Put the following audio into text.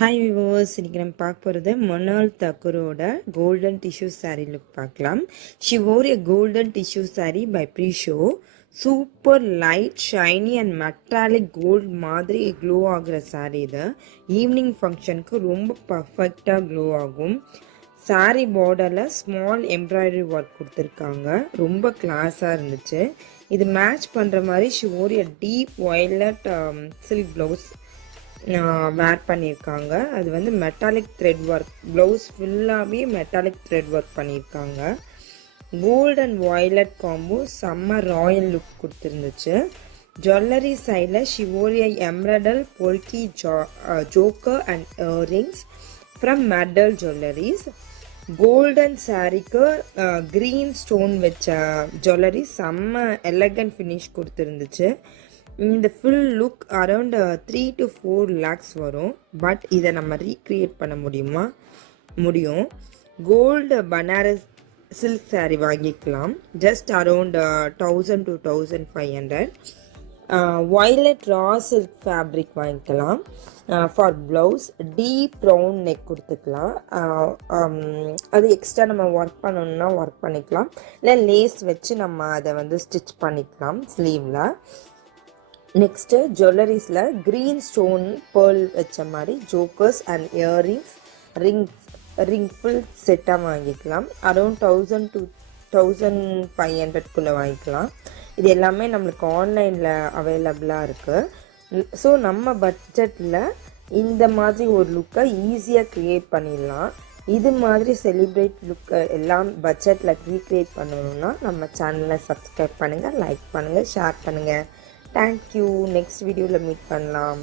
Hi viewers, இன்றைக்கி நம்ம பார்க்க போகிறது மொனால் தக்கூரோட கோல்டன் டிஷ்யூ சாரீ லுக் பார்க்கலாம். She wore a golden tissue saree by pre-show. Super light shiny and metallic gold மாதிரி க்ளோ ஆகுற சாரீ இது. ஈவினிங் ஃபங்க்ஷனுக்கு ரொம்ப பர்ஃபெக்டாக க்ளோ ஆகும். சாரீ பார்டரில் ஸ்மால் எம்ப்ராய்டரி ஒர்க் கொடுத்துருக்காங்க. ரொம்ப கிளாஸாக இருந்துச்சு. இது மேட்ச் பண்ணுற மாதிரி she wore a deep violet silk blouse wear பண்ணியிருக்காங்க. அது வந்து மெட்டாலிக் த்ரெட் ஒர்க், ப்ளவுஸ் ஃபுல்லாகவே மெட்டாலிக் த்ரெட் ஒர்க் பண்ணியிருக்காங்க. கோல்ட் அண்ட் வயலட் காம்போ செம்ம ராயல் லுக் கொடுத்துருந்துச்சு. ஜுவல்லரி சைடில் she wore a embroidered polki choker and earrings from medal jewelleries. Golden சாரீக்கு green stone வச்ச ஜுவல்லரி செம்ம எலகண்ட் ஃபினிஷ் கொடுத்துருந்துச்சு. இந்த full look around 3 to 4 lakhs வரும். பட் இதை நம்ம ரீக்ரியேட் பண்ண முடியும். கோல்டு பனாரஸ் சில்க் சாரீ வாங்கிக்கலாம். Just around 1000 to 1500. Violet raw silk fabric வாங்கிக்கலாம். For blouse deep round neck கொடுத்துக்கலாம். அது எக்ஸ்ட்ரா நம்ம ஒர்க் பண்ணணுன்னா ஒர்க் பண்ணிக்கலாம், இல்லை லேஸ் வச்சு நம்ம அதை வந்து ஸ்டிச் பண்ணிக்கலாம் ஸ்லீவில். நெக்ஸ்ட்டு ஜுவல்லரிஸில் க்ரீன் ஸ்டோன் பேர்ல் வச்ச மாதிரி jokers and earrings ring full செட்டாக வாங்கிக்கலாம். அரௌண்ட் 1000 to 1500 வாங்கிக்கலாம். இது எல்லாமே நம்மளுக்கு ஆன்லைனில் அவைலபிளாக இருக்குது. ஸோ நம்ம பட்ஜெட்டில் இந்த மாதிரி ஒரு லுக்கை ஈஸியாக க்ரியேட் பண்ணிடலாம். இது மாதிரி செலிப்ரேட் லுக்கை எல்லாம் பட்ஜெட்டில் ரீக்ரியேட் பண்ணணுன்னா நம்ம சேனலை சப்ஸ்கிரைப் பண்ணுங்கள், லைக் பண்ணுங்கள், ஷேர் பண்ணுங்கள். தேங்க்யூ. நெக்ஸ்ட் வீடியோவில் மீட் பண்ணலாம்.